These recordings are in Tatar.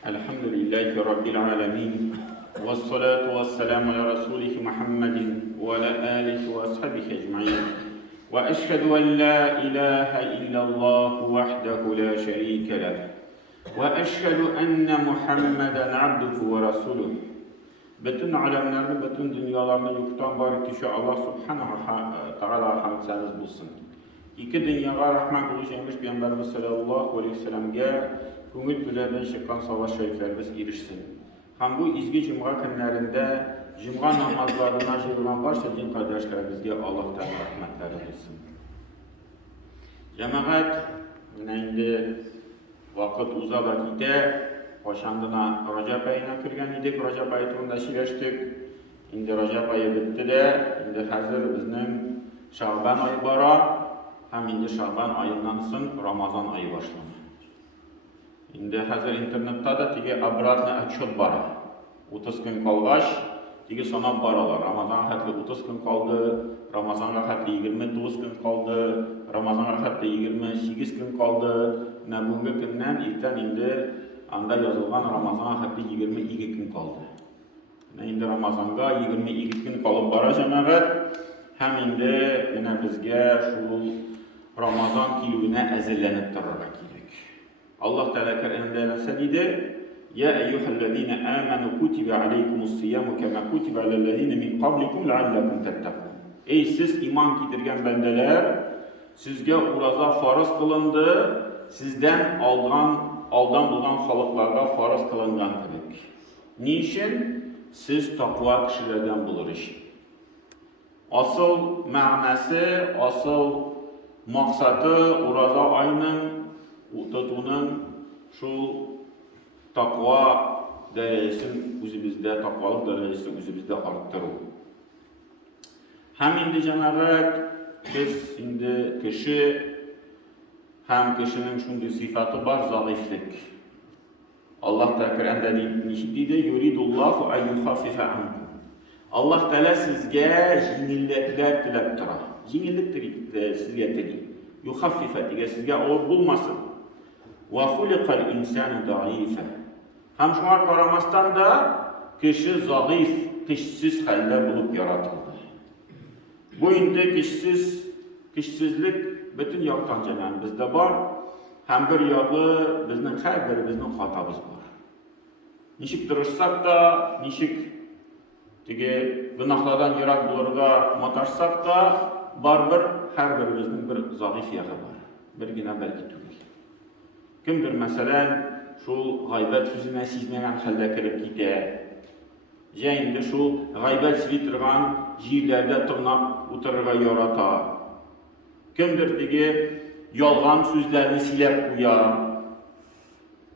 الحمد لله رب العالمين والصلاة والسلام على رسوله محمد وعلى آله وأصحابه أجمعين وأشهد أن لا إله إلا الله وحده لا شريك له وأشهد أن محمدا عبده ورسوله. Bütün alemlerini, bütün dünyalarını yoktan var kişi Allah subhanahu ta'ala hamdeniz bulsun. İki dünyaya rahmet olacağımız Peygamberimiz sallallahu aleyhi ve sellem'e көңіл түлерден шыққан сауаш шәрифлеріміз ерішсін. Һәм бұл изге жұмға күнлерінде жұмға намазларына жиылған барша дин қардашlarımızға Аллаһтан рахмәтләре булсын. Җәмәгать, менә инде вакыт уза да китә. Кашандына Раҗаб аена кергән идек, Раҗаб ае турында сөйләштек. Инде Раҗаб ае бетте дә, инде хәзер безнең Шәгъбан ае бара, һәм инде Шәгъбан аеннан соң Рамазан ае башлана. Инде хәзер интернетта да теге обратный отчет бара. 30 көн калгач, теге санап баралар. Рамазан хәтле 30 көн калды, Рамазанга хәтле 29 көн калды, Рамазанга хәтле 28 көн калды. Менә бүгенге көннән иртән инде анда язылган Рамазанга хәтле 22 көн калды. Менә инде Рамазанга 22 көн калып бара җәмәгать. Һәм инде менә безгә шул Рамазан килүенә әзерләнеп торырга кирәк. Allah Teala Kur'an'da söyledi: "Ya eyyuhellezine amenu kutibe aleykumus-siyamu kema kutibe alellezine min qablikum leallekum tettakun." Ey siz iman getirgen bendeler, sizge uraza farz kılındı, sizden aldan bulgan halklarga farz kılıngan demek. Niçin? Siz takva kişilerden bulur işi. Asıl manası, asıl maksadı uraza ayının tutunun şu takva derecesini özümüzde, takvalık derecesini özümüzde arttırır. Hem indi cemaat, biz indi kişi, hem kişinin şunday sıfatı var, zayıflık. Allah Teala Kur'an'da dedi, yuridullahu en yuhaffife ankum. Allah Teala sizge yenilikler tilep tura. Yenilik sizge tilep. Yuhaffife diye sizge ağır bulmasın. وَخُلِقَ الْاِنْسَانُ ضَعِيفًا. Hem şuna karamastan da kişi zayıf, kişisiz halde bulup yaratıldı. Bu indi kişisizlik bütün yaktan cəmən bizde var. Hem bir yağı bizden her birimizin hatamız var. Nişik tırışsak da, nişik günahlardan yirak bulurga mataşsak da barber her birimizin bir zayıf yağı var. Bir güne belki tügül. Kimdir mesela şu gaybet sözüne sizmegen halde kirip gide. Jeyinde şu gaybet sivitirgan jirlerde tırnak otururga yorata. Kimdir tege yalgan sözlerini silep kuya.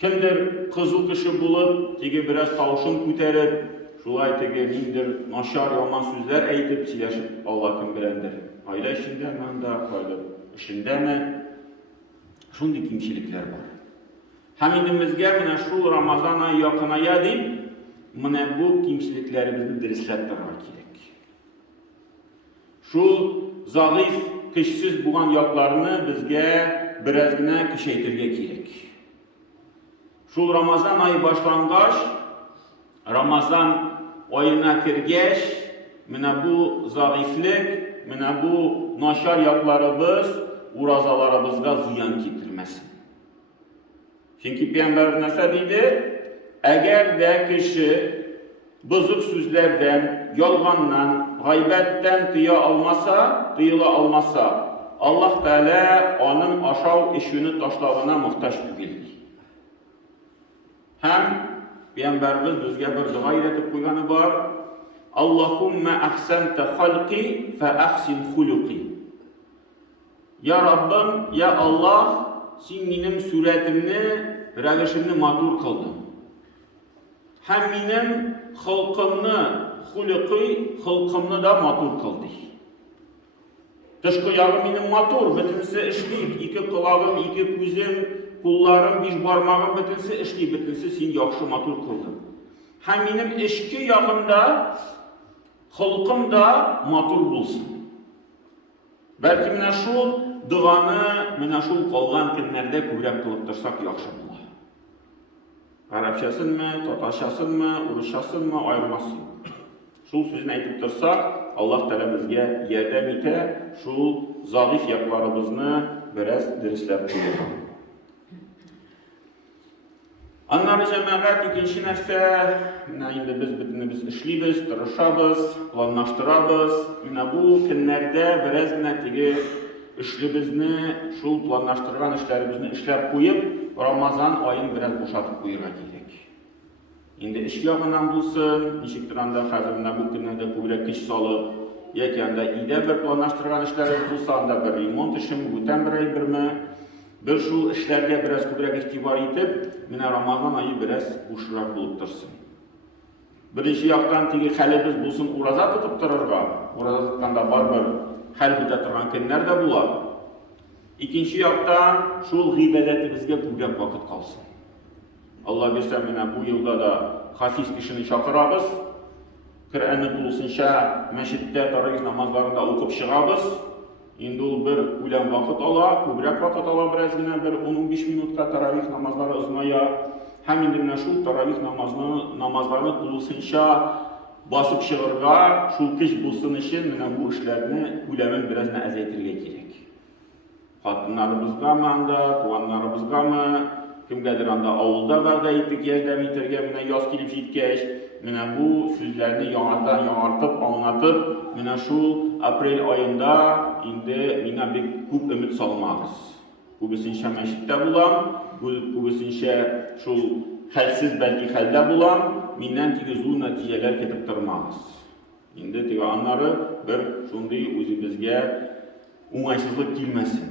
Kimdir kızıl kişi bulup tege biraz tavşın küterip şulay tege mindir naşar yaman sözler eğitip sileşip Allah kim bilendir. Aile işinde men de aile işinde mi? Şunday kimçilikler var. Hamidimizge mine şu Ramazan'a yakınaya deyip mine bu kimçiliklerimizi dirislep durmak gerek. Şu zayıf, kişisiz bulan yaklarını bizge birazgina kişeytirge gerek. Şu Ramazan ayı başlangaç, Ramazan ayına kirgeç, mine bu zayıflık, mine bu naşar yaklarımız urazalarımızga ziyan getirmesin. Çünkü Peygamber nasıl dedi? Eğer de kişi bozuk sözlerden, yalgandan, gaybetten tıyıla almasa, Allah Teala onun aşağı işini taşlavına muhtaç değil. Hem Peygamberimiz bizge bir dua iletip koyganı var. Allahumme ahsente halqi fe ahsin huluqi. Ya Rabbim, ya Allah, sen benim suretimni, rəvişimni matur kıldın. Hem benim xılqımni da matur kıldı. Dışkı yağım benim matur, bütünse işleyip, iki kulağım, iki gözüm, kullarım, beş parmağım bütünse işleyip, bütünse sen yaxşı matur kıldın. Hem benim işki yağımda, xılqım da matur bulsun. Belki mine şu duanı, mine şu kalgan günlerde kübrek kılıp dursak yaxşı bular. Arapçasınmı, Tatarçasınmı, Urusçasınmı ayrılmazsın. Şul sözünü aytып тұрсақ, Allah Teala bizge yardım ite, şul zayıf yaklarımızını biraz dürüstlep koyuyor. Anları cemaat ikinci нәрсе, indi biz işleybiz, tırışabız, planlaştırabız. Bu günlerde biraz tigi işlibizini, şul planlaştırgan işlerimizni işlep koyup, Ramazan ayını biraz boşatıp koyurga gerek. Indi iş yağından bulsun, nişiktir anda hazırında bu günlerde kubrak iş salıp, yekende ide bir planlaştırgan işlerimiz bulsa anda bir remont işim, güten bir ay birmi, bir şu işlerge biraz kubrak ihtibar etip, mina Ramazan ayı biraz boşurak bulup dursun. Birinci yaktan tigi halimiz bulsun, uraza tutup dururga, uraza tutkanda bir hal bite turan günler de bular. İkinci yaktan şul gıybedetimizge kubrak vakit kalsın. Allah bilse bu yılda da hafif kişini çakırabız. Kur'an'ı tulusunca meşitte tarawih namazlarında okup çıkabız. Indi ol bir ulan vakit ala, kubrak vakit ala birazgina bir 10-15 minutka tarawih namazları ızmaya. Hem indi şu tarawih namazlarını tulusunca basıp çıkırga, şul kış bulsun için bu işlerini ulanın biraz azaytırga gerek. Hatınlarımızga mı anda, tuğanlarımızga mı? Kimgedir anda avulda vədə etdik, yerdən itirgə, yaz kilib jitkəş, bu sözlərini yanartıp, anlatıp, şu aprel ayında indi bir küp ümit salmağız. Bu bisinşə məşiddə bulam, bu bisinşə şu xəlsiz bəlkə xəldə bulam, mindən tigi zul nəticələr ketib durmağız. İndi tigi anları bir şundi özümüzgə uğaysızlıq kilməsin.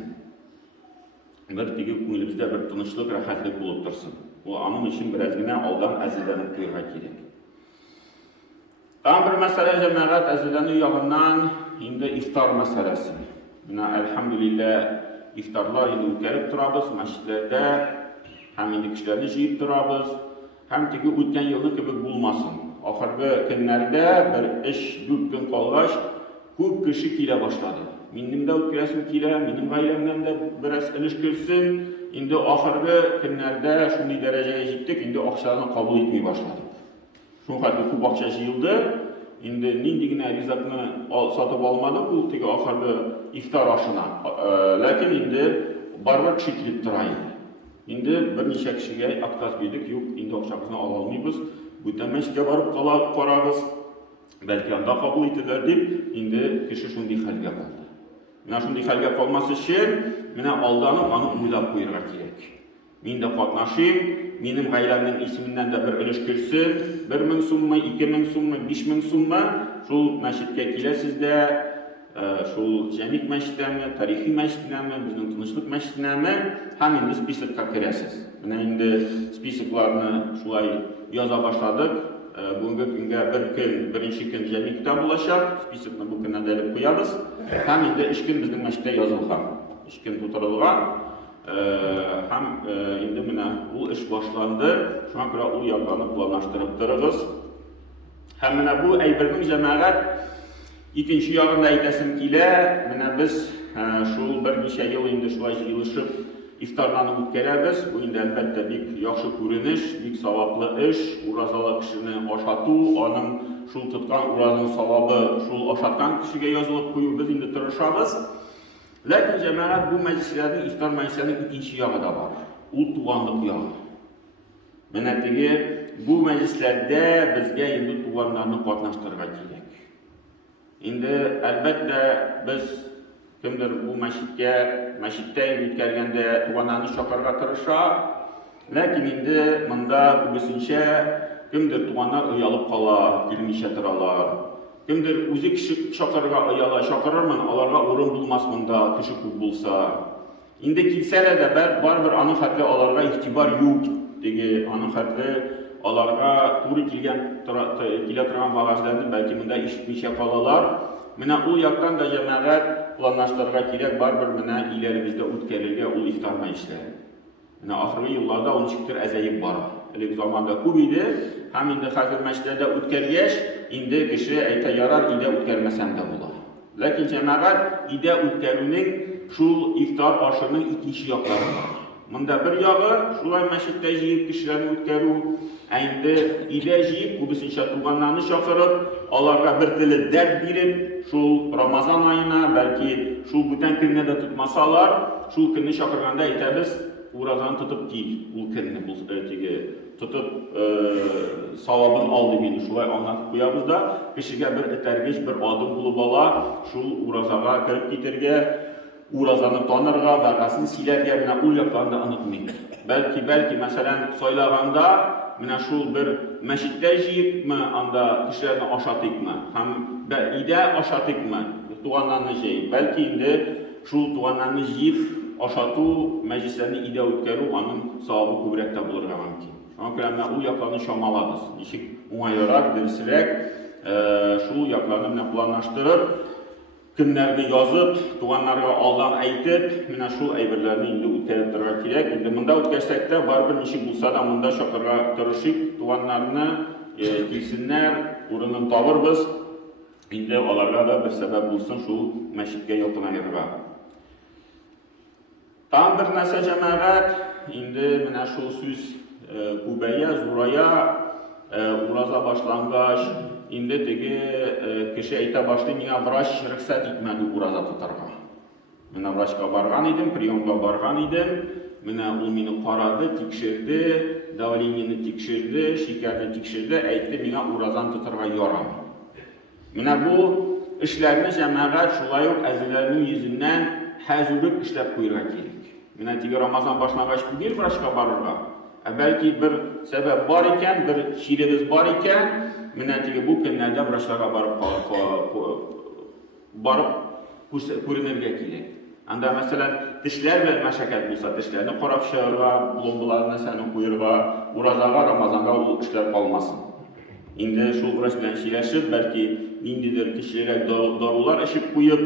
Bir tigi ko'nglimizda bir tinchlik, rahatlik bo'lib tursin. Bu onun için birazgina oldin azizlanib qo'yishga kerak. Tam bir masala jamoat azizlanu yog'idan endi iftor masalasi. Buna alhamdulillah iftorlar endi o'tkazib turamiz masjidlarda, ham endi kishilarni yig'ib turamiz. Ham tigi o'tgan yilni kabi bo'lmasin. Oxirgi kunlarda bir ish ko'p kun qolgach, ko'p kishi kela boshladi. Benim de o'tkazim kela, benim ailemden de biraz ilişkilsin. Endi oxirgi kunlarda shunday darajaga yetdik, endi akşalarni qabul etmay boshladik. Shunqadar ko'p akşa yig'ildi. Endi nindigina rizqni sotib olmadik, bu tigi oxirgi iftor oshini. Lekin endi baribir kishi kelib turaydi. Endi bir necha kishiga отказ berdik, yo'q, endi akşamizni ola olmaymiz. Bu tamashga borib qaramiz. Belki anda qabul etilar deb, endi kishi shunday halga qoldi. Shunday halga qolmasi uchun meni aldanib, uni o'ylab qo'yishga kerak. Men de qatnashim, mening g'ayramning ismidan da bir ulush kirsin, 1000 so'mmi, 2000 so'mmi, 5000 so'mmi shul masjidga kelasizda, shul jamik masjidami, tarixiy masjidami, bizning tinchlik masjidami, ham endi spiskga kirasiz. Mana endi spisklarni shulay yoza boshladik. Bugungi kunga birinchi kun jamikda bo'lashak, spiskni bu kundan olib qo'yamiz. Ham endi 2 kun bizning masjidda yozilgan, 2 kun to'tirilgan. Ham endi bu ish boshlandi. Shunga ko'ra u yoqlarni planlashtirib turibmiz. Ham bu ayberning jamoat ikkinchi yog'ida aytasim kela, biz shu bir necha yil endi shulay yig'ilishib iftorlarni o'tkazamiz. Bu endi albatta bek yaxshi ko'rinish, bek savobli ish, urazali kishini oshatuv, onun shul tutgan urazning savobi shul oshatgan kishiga yozilib qo'yib biz endi tirishamiz. Lekin jamoat bu majlislarning iftor majlislarining ikkinchi yog'ida bor. U tug'anliq yog'i. Mana tigi bu majlislarda bizga endi tug'anlarni qatnashtirishga kerak. Endi albatta biz kimdir bu masjidda o'tkazganda tug'anlarni chaqirishga tirishsa, lekin endi bunda bisincha kimdir tug'anlar uyalib qolar, kelmishga turalar. Kimdir o'zi kishi chaqirishga uyala, chaqirarman, ularga o'rin bo'lmas bunda kishi ko'p bo'lsa. Endi kelsalar da baribir ana xatli ularga e'tibor yo'q degi, ana xatli ularga to'g'ri kelgan kela turgan va'dalarni balki bunda eshitmay qolalar. Mana u yoqdan da jamoat planlashtirishga kerak, baribir mana ilarimizda o'tkazilgan u iftor majlislari. Mana oxirgi yillarda uni shiktir azayib bor. İlk zamanda ko'p edi, ham endi hozir masjidlarda o'tkazgach, endi kishi ayta yarar, ida o'tkazmasam da bo'lar. Lekin jamoat ida o'tkazuvning shu iftor oshining ikkinchi yoqlari bor. Монда бер ягы, шулай мәчеттә җыеп кешеләрне үткәрү, инде өйдә җыеп, күбесенчә туганнарны чакырып, аларга бер теле дәрт биреп, шул Рамазан айына, бәлки шул бүтән көнне дә тотмасалар, шул көнне чакырганда әйтәбез, уразаны тотып кил, ул көнне тотып савабын ал дип шулай аңлатып куябыз да, кешегә бер этәргеч, бер адым булып ала, шул уразага кереп китергә, уразаны танырга, вәгъдәсен сөйләргә менә ул якларны онытмыйк. Бәлки, мәсәлән, сайлаганда, менә шул бер мәчеттә җыепмы, анда кешеләрне ашатыйкмы, һәм өйдә ашатыйкмы, туганнарны җыеп. Бәлки инде шул туганнарны җыеп ашату, мәҗлесләрне өйдә үткәрү, аның савабы күбрәк тә булырга мөмкин. Шуңа күрә менә ул якларны чамалабыз. Ничек уңайлырак, дөресрәк, шул якларны менә планлаштырып, көннәрне язып, туганнарга алдан әйтеп, менә шул әйберләрне инде үткәреп торырга кирәк. Инде монда үткәрсәк тә, барыбер ничек булса да монда чакырырга тырышыйк, туганнарны килсеннәр, урынын табырбыз. Инде аларга да бер сәбәп булсын шул мәчеткә якынайырга. Там бер нәрсә җәмәгать, инде менә шул сүз күбәя, зурая, ураза башлангач, инде теге кеше әйтә башлый, миңа врач рөхсәт итмәде ураза тотарга. Менә врачка барган идем, приемга барган идем, менә ул мине карады, тикшерде, давлениене тикшерде, шикәрне тикшерде, әйтте, миңа уразаны тотарга ярамый. Менә бу эшләрне җәмәгать шулай ук әзерләрнең йөзеннән хәзүрек эшләп куярга кирәк. Менә теге Рамазан башлангач түгел врачка барырга. Бәлки бер сәбәп бар икән, бер чиребез бар икән, менә теге бу көннәрдә врачларга барып күренергә кирәк. Анда мәсәлән, тешләр белән мәшәкать булса, тешләрне карап чыгарга, булымларны сәнен куярга, уразага, Рамазанга ул эшләр калмасын. Инде шул врач белән сөйләшеп, бәлки ниндидер кешеләргә дарулар эчеп куеп,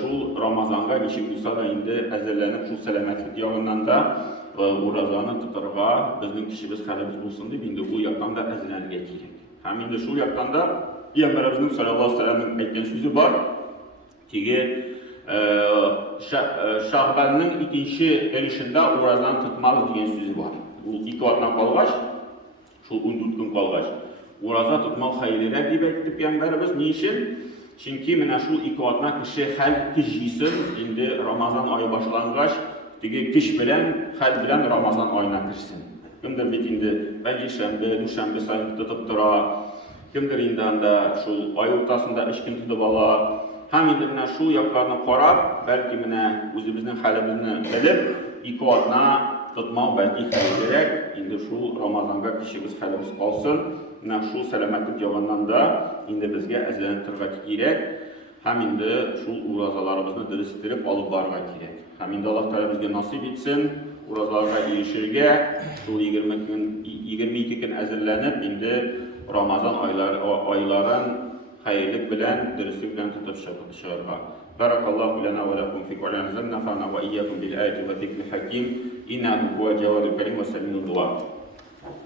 шул Рамазанга ничек булса да инде әзерләнеп, шул сәламәтлек ягыннан да уразаны тотарга безнең кешебез хәлебез булсын дип, инде бу яктан да әзерләнергә кирәк. Һәм инде шул яктан да Пәйгамбәребезнең саллаллаһу алейһи ва сәлләмнең әйткән сүзе бар. Теге Шәгъбанның 2нче өлешендә уразаны тотмагыз дигән сүзе бар. Ул 2 атна калгач, шул 14 көн калгач, ураза тотмау хәерлерәк дип әйтте Пәйгамбәребез. Ни өчен? Чөнки менә шул 2 атна кеше хәл җыйсын, инде Рамазан ае башлангач, теге көч белән, хәл белән Рамазан аена керсен. Кемдер бит инде пәнҗешәмбе, дүшәмбе сайын тотып тора, кемдер инде анда шул ай уртасында 3 көн тотып ала. Һәм инде менә шул якларны карап, бәлки менә үзебезнең хәлебезне белеп, 2 атна тотмау бәлки хәерлерәк, инде шул Рамазанга кешебез хәлебез калсын. Менә шул сәламәтлек ягыннан да инде безгә әзерләнеп торырга кирәк. Һәм инде шул уразаларыбызны дөрес итеп алып барырга кирәк. Һәм инде Аллаһ Тәгалә безгә насыйп итсен, уразаларга ирешергә, шул 22 көн әзерләнеп, инде Рамазан айларын хәерлек белән, дөреслеклек белән тотып чыгарга. Баракаллаху лана ва лакум фи кулли анзална фана ва iyyakum bil ayati wa dhikril hakim innahu huwal jawadul karim wa sami'ud du'a.